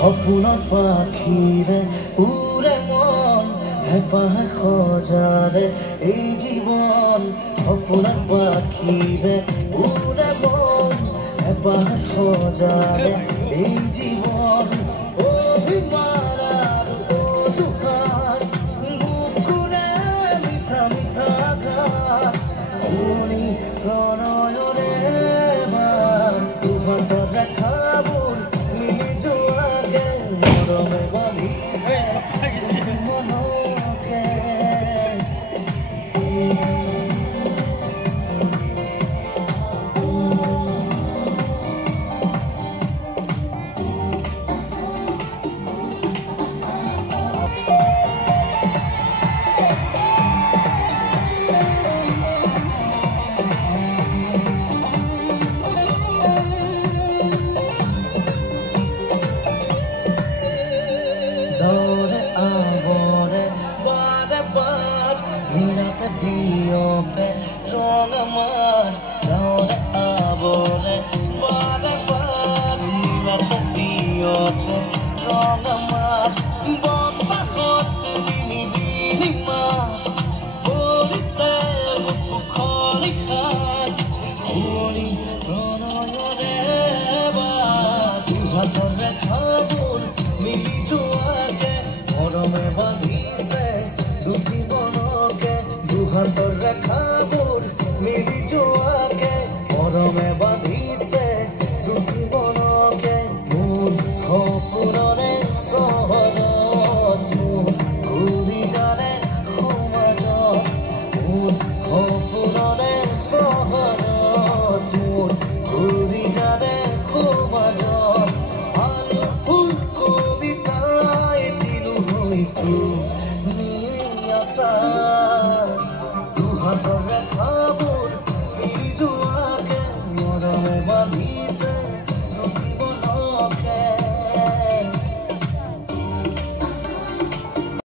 সপোনৰ পাখিৰে উৰে মন হেঁপাহ সজাৰে এই জীৱন সপোনৰ পাখিৰে উৰে মন হেঁপাহ সজাৰে এই জীৱন অভিমান আৰু অজুহাত বুকুৰে মিঠা মিঠা গান শুনি প্ৰণয়ৰে মান তোহঁতৰ ৰেখাবোৰ মিলি যোৱাকে মৰমে বান্ধিছে মনকে Mirate biope rongamar Dore abore Bare bar Mirate biope rongamar Bonta kote lini lini ma Bori se muku kholi khat Holi prono yore ba Tu hator